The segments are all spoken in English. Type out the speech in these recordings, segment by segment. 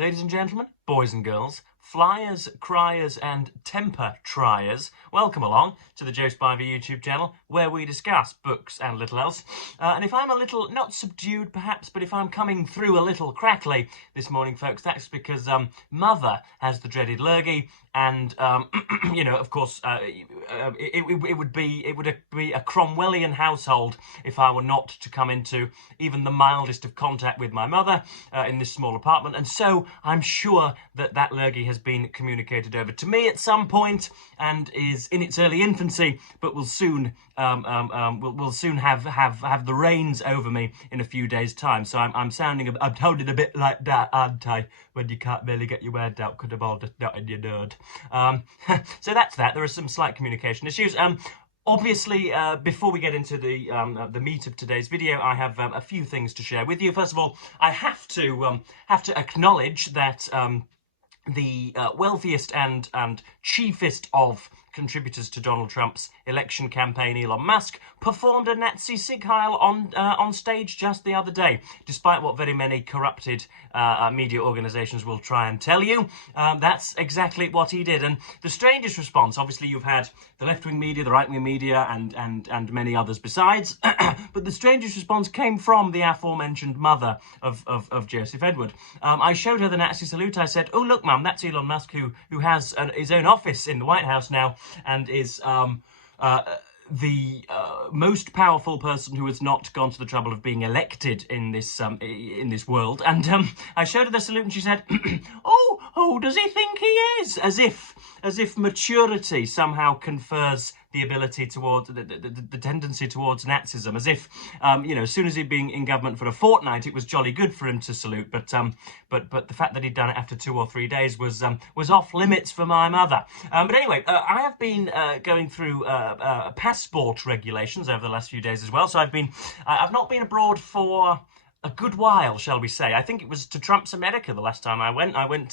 Ladies and gentlemen, boys and girls, flyers, criers and temper triers, welcome along to the Joe Spivey YouTube channel, where we discuss books and little else. And if I'm a little, not subdued perhaps, but if I'm coming through a little crackly this morning, folks, that's because Mother has the dreaded lurgy, and you know, of course, it would be a Cromwellian household if I were not to come into even the mildest of contact with my mother in this small apartment. And so I'm sure that lurgy has been communicated over to me at some point and is in its early infancy, but will soon will soon have the reins over me in a few days' time. So I'm sounding a bit like that, aren't I? When you can't really get your word out, could have all just not in your nerd. So that's that. There are some slight communication issues. Obviously, before we get into the meat of today's video, I have a few things to share with you. First of all, I have to acknowledge that the wealthiest and chiefest of contributors to Donald Trump's election campaign, Elon Musk, performed a Nazi Sieg Heil on stage just the other day, despite what very many corrupted media organisations will try and tell you. That's exactly what he did. And the strangest response, obviously you've had the left-wing media, the right-wing media, and many others besides, but the strangest response came from the aforementioned mother of Joseph Edward. I showed her the Nazi salute. I said, "Oh, look, Mum, that's Elon Musk, who has his own office in the White House now, and is the most powerful person who has not gone to the trouble of being elected in this world." And I showed her the salute, and she said, "Oh, who does he think he is?" As if maturity somehow confers the ability towards the tendency towards Nazism. As if you know, as soon as he'd been in government for a fortnight, it was jolly good for him to salute. But the fact that he'd done it after 2 or 3 days was off limits for my mother. But anyway, I have been going through passport regulations over the last few days as well. So I've not been abroad for a good while, shall we say. I think it was to Trump's America the last time I went. I went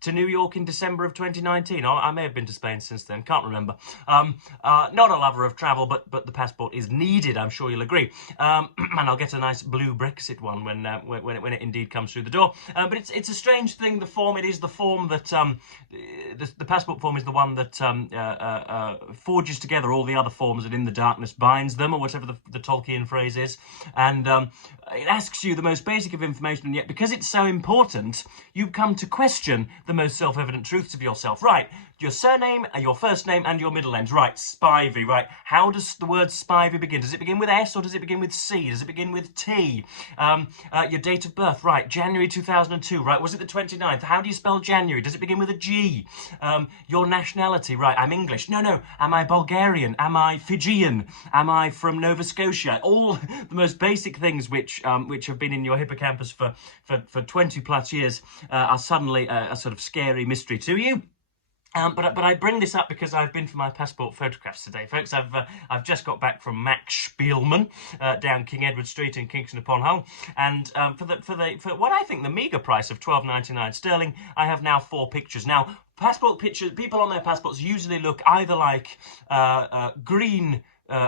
to New York in December of 2019. I may have been to Spain since then, can't remember. Not a lover of travel, but the passport is needed, I'm sure you'll agree. And I'll get a nice blue Brexit one when it indeed comes through the door. But it's a strange thing, the form. It is the form that, the passport form is the one that forges together all the other forms and in the darkness binds them, or whatever the Tolkien phrase is. And it asks you the most basic of information, and yet because it's so important, you come to question the most self-evident truths of yourself. Right, your surname, your first name, and your middle names. Right, Spivey. Right, how does the word Spivey begin? Does it begin with S or does it begin with C? Does it begin with T? Your date of birth. Right, January 2002. Right, was it the 29th? How do you spell January? Does it begin with a G? Your nationality. Right, I'm English. No. Am I Bulgarian? Am I Fijian? Am I from Nova Scotia? All the most basic things which have been in your hippocampus for 20 plus years are suddenly a sort of scary mystery to you. But I bring this up because I've been for my passport photographs today, folks. I've just got back from Max Spielman down King Edward Street in Kingston upon Hull, and for what I think the meagre price of £12.99 sterling, I have now 4 pictures. Now, passport pictures, people on their passports usually look either like green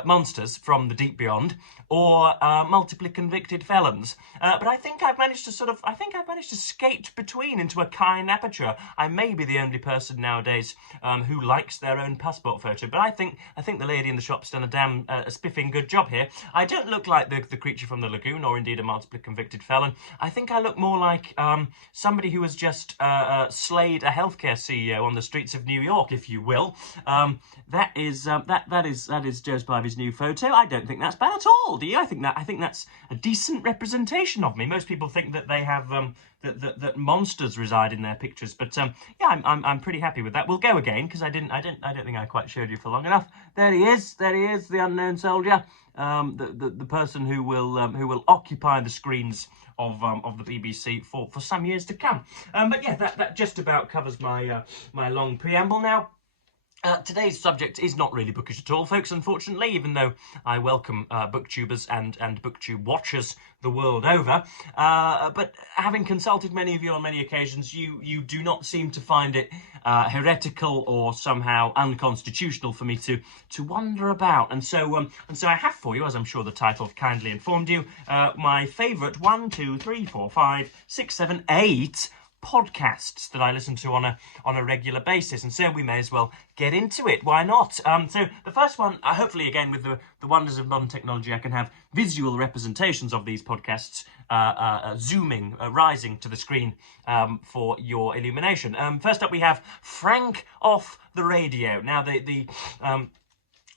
monsters from the deep beyond, or multiply convicted felons. But I think I've managed to skate between into a kind aperture. I may be the only person nowadays who likes their own passport photo, but I think the lady in the shop's done a spiffing good job here. I don't look like the creature from the lagoon, or indeed a multiply convicted felon. I think I look more like somebody who has just slayed a healthcare CEO on the streets of New York, if you will. That is Joe Spivey's new photo. I don't think that's bad at all, do you? I think that's a decent representation of me. Most people think that they have that monsters reside in their pictures, but yeah, I'm pretty happy with that. We'll go again because I don't think I quite showed you for long enough. There he is, the unknown soldier, the person who will occupy the screens of the BBC for some years to come. But yeah, that just about covers my my long preamble now. Today's subject is not really bookish at all, folks, unfortunately, even though I welcome booktubers and booktube watchers the world over. But having consulted many of you on many occasions, you do not seem to find it heretical or somehow unconstitutional for me to wander about. And so I have for you, as I'm sure the title kindly informed you, my favourite 1, 2, 3, 4, 5, 6, 7, 8 podcasts that I listen to on a regular basis, and so we may as well get into it. Why not? So the first one, hopefully again with the wonders of modern technology, I can have visual representations of these podcasts zooming, rising to the screen for your illumination. First up, we have Frank Off the Radio. Now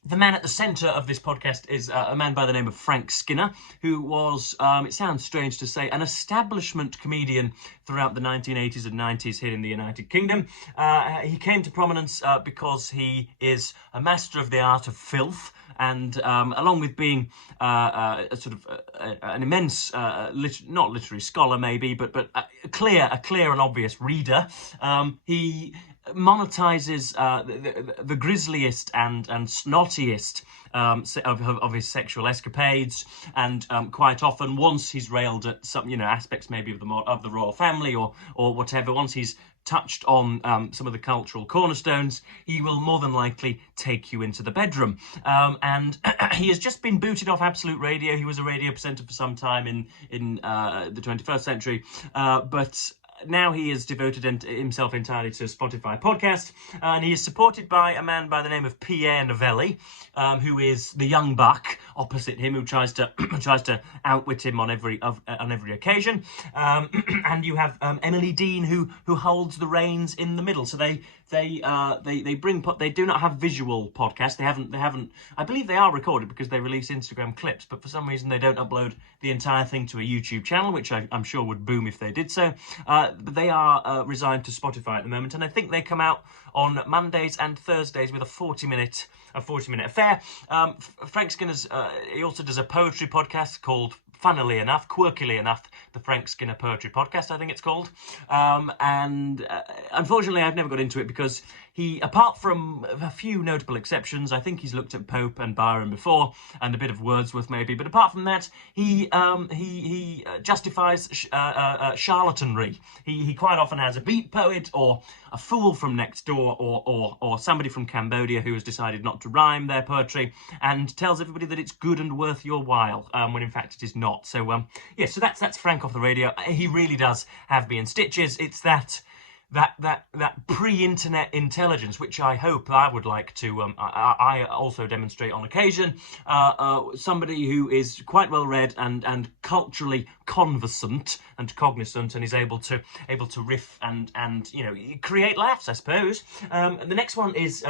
the man at the centre of this podcast is a man by the name of Frank Skinner, who was, it sounds strange to say, an establishment comedian throughout the 1980s and 90s here in the United Kingdom. He came to prominence because he is a master of the art of filth, and along with being an immense, not literary scholar maybe, but a clear and obvious reader, he monetizes the grisliest and snottiest of his sexual escapades, and quite often, once he's railed at some aspects maybe of the royal family or whatever, once he's touched on some of the cultural cornerstones, he will more than likely take you into the bedroom. And he has just been booted off Absolute Radio. He was a radio presenter for some time in the 21st century, but now he has devoted himself entirely to Spotify podcast, and he is supported by a man by the name of Pierre Novelli, who is the young buck opposite him, who tries to outwit him on every occasion. And you have Emily Dean, who holds the reins in the middle. So they do not have visual podcasts. They haven't. I believe they are recorded because they release Instagram clips, but for some reason they don't upload the entire thing to a YouTube channel, which I'm sure would boom if they did so. But they are resigned to Spotify at the moment, and I think they come out on Mondays and Thursdays with a 40-minute affair. Frank Skinner's he also does a poetry podcast called, funnily enough, quirkily enough, the Frank Skinner Poetry Podcast, I think it's called. And unfortunately, I've never got into it because he, apart from a few notable exceptions, I think he's looked at Pope and Byron before, and a bit of Wordsworth maybe, but apart from that, he justifies charlatanry. He quite often has a beat poet or a fool from next door or somebody from Cambodia who has decided not to rhyme their poetry and tells everybody that it's good and worth your while, when in fact it is not. So so that's Frank Off the Radio. He really does have me in stitches. It's that pre-internet intelligence, which I hope I would like to I also demonstrate on occasion. Somebody who is quite well read and culturally conversant and cognizant, and is able to riff and create laughs, I suppose. The next one is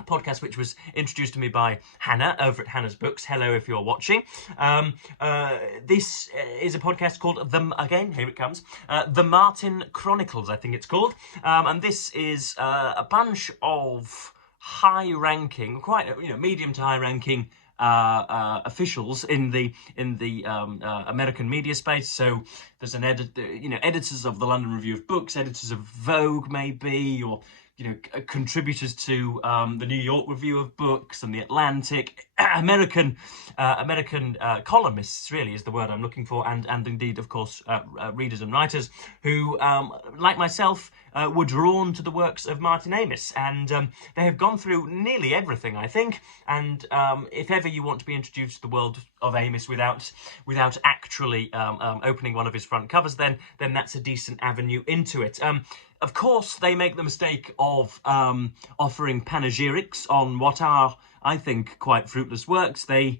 a podcast which was introduced to me by Hannah over at Hannah's Books. Hello, if you're watching. This is a podcast called The Martin Chronicles, I think it's called. And this is a bunch of high-ranking, quite medium to high-ranking officials in the American media space. So there's an editors of the London Review of Books, editors of Vogue maybe, or contributors to the New York Review of Books and the Atlantic. American columnists really is the word I'm looking for, and indeed, of course, readers and writers who, like myself, were drawn to the works of Martin Amis, and they have gone through nearly everything, I think. And if ever you want to be introduced to the world of Amis without actually opening one of his front covers, then that's a decent avenue into it. Of course, they make the mistake of offering panegyrics on what are, I think, quite fruitless works. They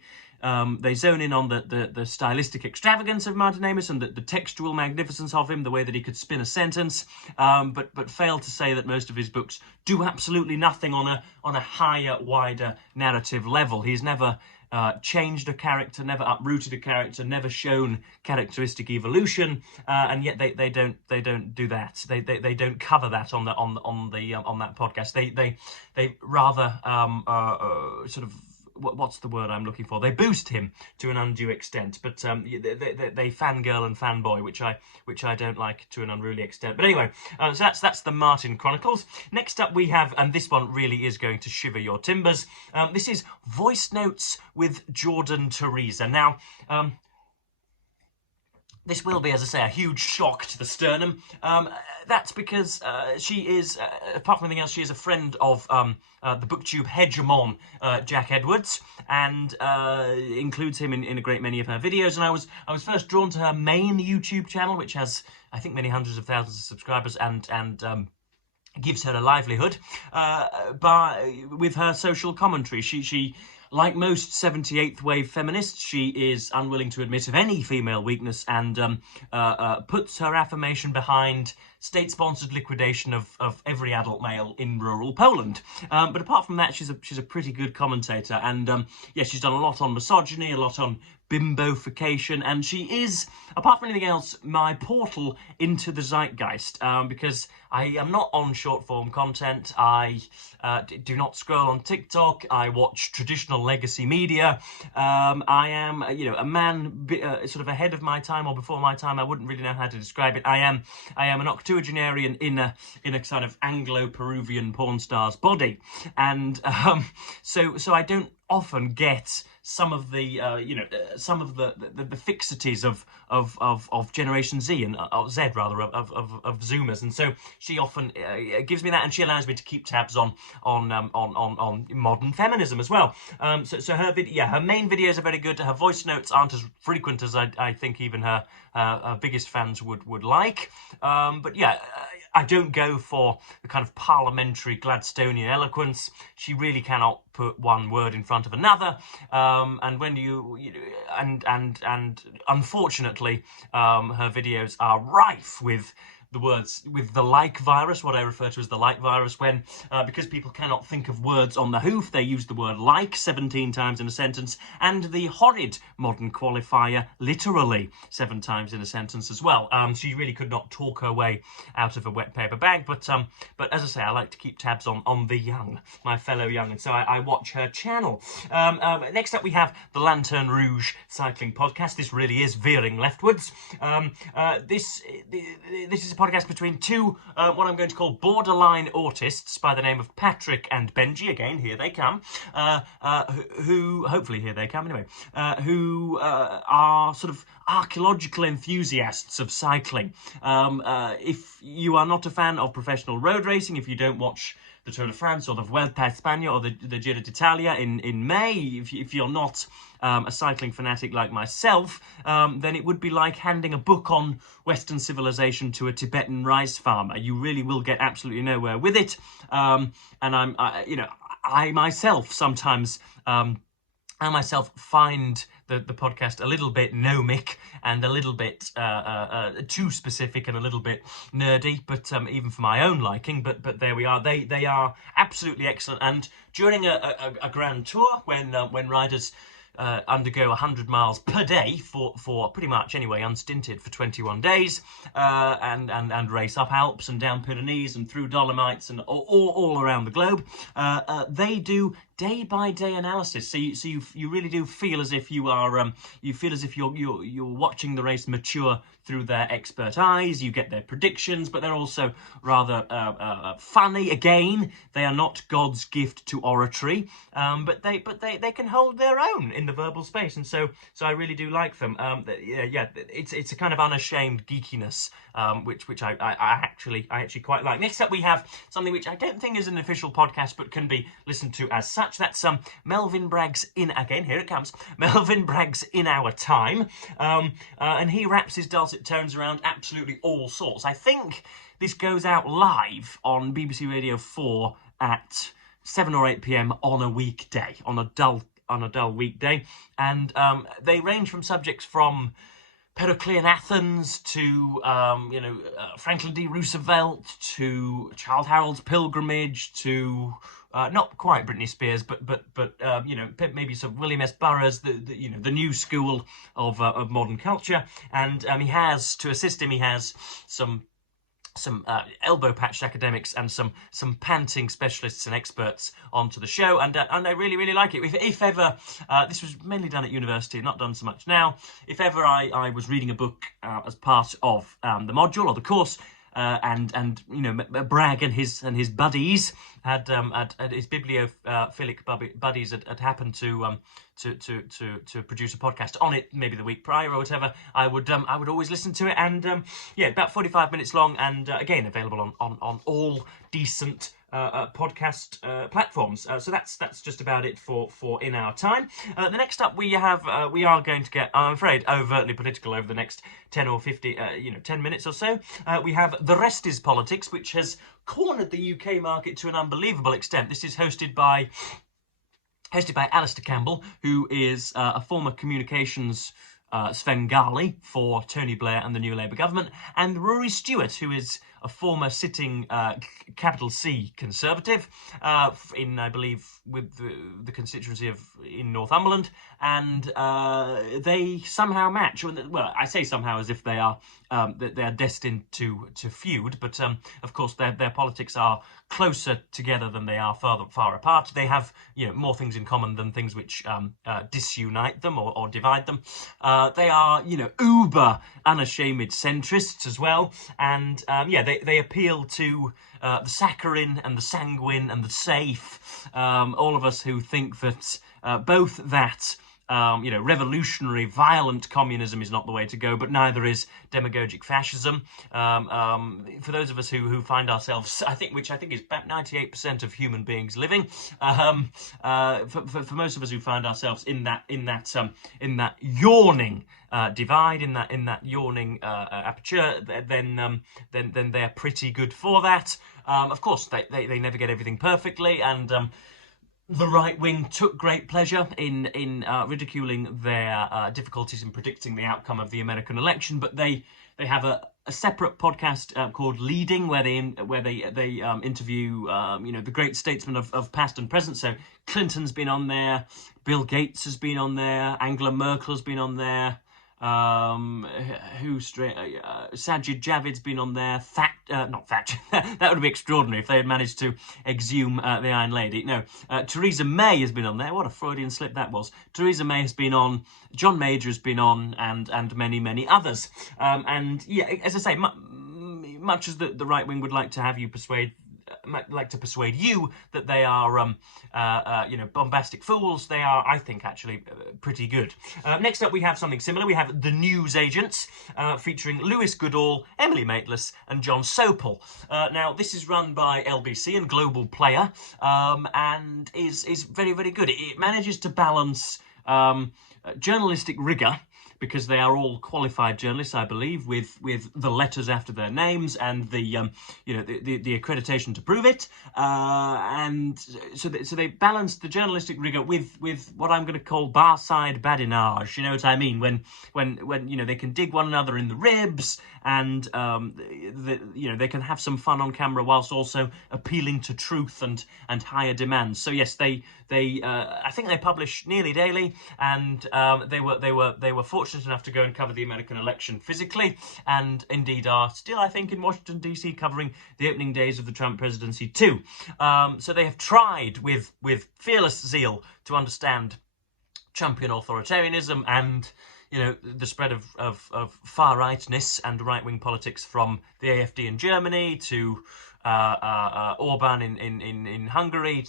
zone in on the stylistic extravagance of Martin Amis and the textual magnificence of him, the way that he could spin a sentence, but fail to say that most of his books do absolutely nothing on a higher, wider narrative level. He's never changed a character, never uprooted a character, never shown characteristic evolution, and yet they don't do that. They don't cover that on that podcast. They rather sort of, what's the word I'm looking for? They boost him to an undue extent, but they fangirl and fanboy, which I don't like to an unruly extent. But anyway, so that's the Martin Chronicles. Next up we have, and this one really is going to shiver your timbers. This is Voice Notes with Jordan Theresa. Now, this will be, as I say, a huge shock to the sternum. that's because she is, apart from anything else, she is a friend of the booktube hegemon Jack Edwards, and includes him in a great many of her videos. And I was first drawn to her main YouTube channel, which has, I think, many hundreds of thousands of subscribers, and gives her a livelihood with her social commentary. She like most 78th wave feminists, she is unwilling to admit of any female weakness, and puts her affirmation behind state-sponsored liquidation of every adult male in rural Poland. But apart from that, she's a pretty good commentator, and yeah, she's done a lot on misogyny, a lot on bimbofication, and she is, apart from anything else, my portal into the zeitgeist, because I am not on short-form content. I do not scroll on TikTok. I watch traditional legacy media. I am, a man sort of ahead of my time or before my time. I wouldn't really know how to describe it. I am an octogenarian in a kind of Anglo-Peruvian porn star's body, and so I don't often get some of the the fixities of Generation Z and Z rather of Zoomers, and so she often gives me that, and she allows me to keep tabs on modern feminism as well. So her her main videos are very good. Her voice notes aren't as frequent as I think even her biggest fans would like. But yeah. I don't go for the kind of parliamentary Gladstonian eloquence. She really cannot put one word in front of another, and when and unfortunately, her videos are rife with the words, with the like virus, what I refer to as the like virus, when, because people cannot think of words on the hoof, they use the word like 17 times in a sentence, and the horrid modern qualifier literally 7 times in a sentence as well. She really could not talk her way out of a wet paper bag, but as I say, I like to keep tabs on the young, my fellow young, and so I watch her channel. Next up we have the Lantern Rouge cycling podcast. This really is veering leftwards. This is a podcast between two, what I'm going to call borderline autists by the name of Patrick and Benji. Again, here they come. Who, hopefully here they come anyway, who are sort of archaeological enthusiasts of cycling. If you are not a fan of professional road racing, if you don't watch the Tour de France or the Vuelta a España or the Giro d'Italia in May, if you're not a cycling fanatic like myself, then it would be like handing a book on Western civilization to a Tibetan rice farmer. You really will get absolutely nowhere with it. And I myself sometimes find the podcast a little bit gnomic and a little bit too specific and a little bit nerdy, but even for my own liking. But there we are. They are absolutely excellent. And during a grand tour, when riders undergo 100 miles per day for pretty much anyway, unstinted for 21 days, and race up Alps and down Pyrenees and through Dolomites and all around the globe, they do day-by-day analysis, so you really do feel as if you're watching the race mature through their expert eyes. You get their predictions, but they're also rather funny. Again, they are not God's gift to oratory, but they can hold their own in the verbal space, and so I really do like them. It's a kind of unashamed geekiness, which I actually quite like. Next up, we have something which I don't think is an official podcast, but can be listened to as such. That's Melvin Bragg's here it comes, Melvin Bragg's In Our Time, and he wraps his dulcet tones around absolutely all sorts. I think this goes out live on BBC Radio 4 at 7 or 8 p.m. on a weekday, on a dull weekday, and they range from subjects from Periclean Athens to Franklin D. Roosevelt to Childe Harold's pilgrimage to not quite Britney Spears, but maybe some William S. Burroughs, the new school of modern culture, and he has, to assist him, he has some elbow-patched academics and some panting specialists and experts onto the show, and I really, really like it. If ever, this was mainly done at university, not done so much now, if ever I was reading a book as part of the module or the course, and Bragg and his buddies had his bibliophilic buddies had happened to to produce a podcast on it, maybe the week prior or whatever, I would always listen to it. And yeah, about 45 minutes long, and again available on all decent podcast platforms. So that's just about it for In Our Time. The next up we are going to get, I'm afraid, overtly political over the next 10 or 50 10 minutes or so. We have The Rest is Politics, which has cornered the UK market to an unbelievable extent. This is hosted by Alistair Campbell, who is a former communications Svengali for Tony Blair and the New Labour government, and Rory Stewart, who is a former sitting capital C Conservative in, I believe, with the constituency in Northumberland, and they somehow match. Well, I say somehow as if they are destined to feud, but of course their politics are closer together than they are far apart. They have more things in common than things which disunite them or divide them. They are uber unashamed centrists as well, and they appeal to the saccharine and the sanguine and the safe. All of us who think that both that revolutionary, violent communism is not the way to go, but neither is demagogic fascism. For those of us who find ourselves, which I think is about 98% of human beings living, for most of us who find ourselves in that yawning divide, in that yawning aperture, then they're pretty good for that. Of course, they never get everything perfectly, and the right wing took great pleasure in ridiculing their difficulties in predicting the outcome of the American election, but they have a separate podcast called Leading, where they interview the great statesmen of past and present. So Clinton's been on there, Bill Gates has been on there, Angela Merkel's been on there. Sajid Javid's been on there. Not Thatcher. That would be extraordinary if they had managed to exhume the Iron Lady. No, Theresa May has been on there. What a Freudian slip that was. Theresa May has been on. John Major has been on, and many others. And yeah, as I say, much as the right wing would like to have you persuade you that they are, bombastic fools, they are, I think, actually pretty good. Next up, we have something similar. We have The News Agents, featuring Lewis Goodall, Emily Maitlis, and John Sopel. Now, this is run by LBC and Global Player, and is very, very good. It manages to balance journalistic rigour, because they are all qualified journalists, I believe, with the letters after their names and the accreditation to prove it, and so they balance the journalistic rigor with what I'm going to call bar side badinage. You know what I mean? When they can dig one another in the ribs, and they can have some fun on camera whilst also appealing to truth and higher demands. So yes, they I think they publish nearly daily, and they were fortunate enough to go and cover the American election physically, and indeed are still, I think, in Washington DC covering the opening days of the Trump presidency too. So they have tried with fearless zeal to understand Trumpian authoritarianism and the spread of far-rightness and right-wing politics from the AfD in Germany to Orban in Hungary,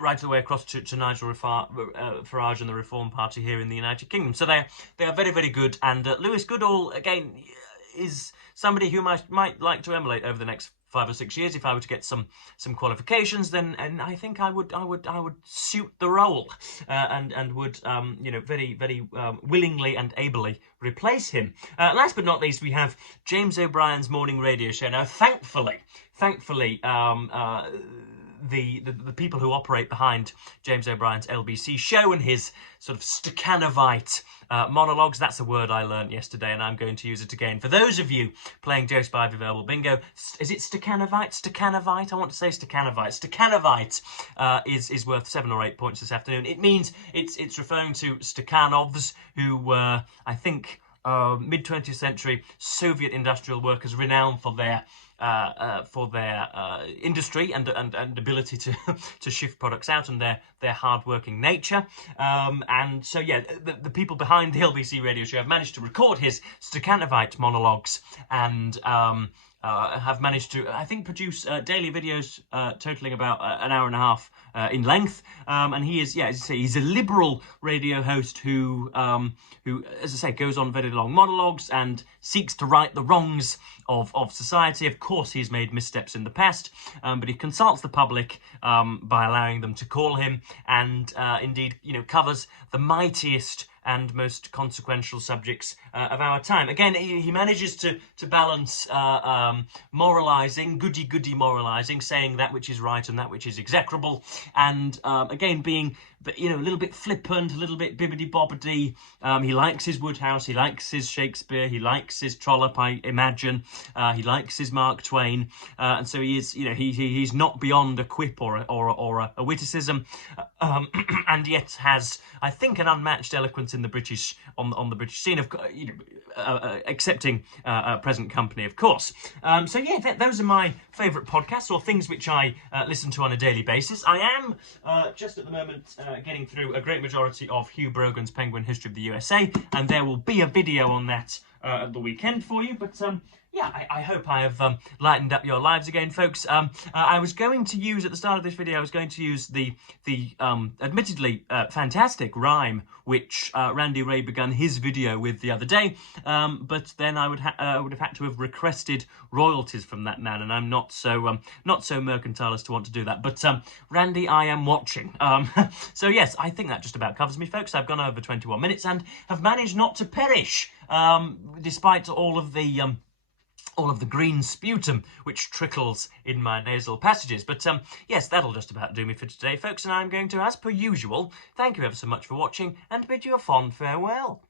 right the way across to Nigel Farage and the Reform Party here in the United Kingdom. So they are very, very good. And Lewis Goodall, again, is somebody who might like to emulate over the next 5 or 6 years. If I were to get some qualifications, then I think I would suit the role, and would very, very willingly and ably replace him. Last but not least, we have James O'Brien's morning radio show. Now, thankfully, the people who operate behind James O'Brien's LBC show and his sort of Stakhanovite monologues, that's a word I learned yesterday, and I'm going to use it again. For those of you playing Joe Spivey Verbal Bingo, is it Stakhanovite? Stakhanovite? I want to say Stakhanovite. Stakhanovite is worth 7 or 8 points this afternoon. It means it's referring to Stakhanovs, who were, I think, mid-20th century Soviet industrial workers renowned for their industry and ability to shift products out, and their hard-working nature. And so, yeah, the people behind the LBC radio show have managed to record his Stakhanovite monologues and have managed to, I think, produce daily videos totaling about an hour and a half in length. And he is, yeah, as I say, he's a liberal radio host who, as I say, goes on very long monologues and seeks to right the wrongs of society. Of course, he's made missteps in the past, but he consults the public by allowing them to call him, and indeed, covers the mightiest and most consequential subjects of our time. Again, he manages to balance moralising, goody-goody moralising, saying that which is right and that which is execrable, and again, being a little bit flippant, a little bit bibbidi-bobbidi. He likes his Woodhouse, he likes his Shakespeare, he likes his Trollope, I imagine. He likes his Mark Twain, and so he is, he's not beyond a quip or a witticism, and yet has, I think, an unmatched eloquence in the British on the British scene, of accepting present company, of course. So yeah, those are my favourite podcasts, or things which I listen to on a daily basis. I am just at the moment getting through a great majority of Hugh Brogan's Penguin History of the USA, and there will be a video on that at the weekend for you. But yeah, I hope I have lightened up your lives again, folks. I was going to use, at the start of this video, I was going to use the admittedly fantastic rhyme which Randy Ray began his video with the other day, but then I would have had to have requested royalties from that man, and I'm not so mercantile as to want to do that. But Randy, I am watching. So yes, I think that just about covers me, folks. I've gone over 21 minutes and have managed not to perish, despite all of the green sputum which trickles in my nasal passages. But yes, that'll just about do me for today, folks, and I'm going to, as per usual, thank you ever so much for watching and bid you a fond farewell.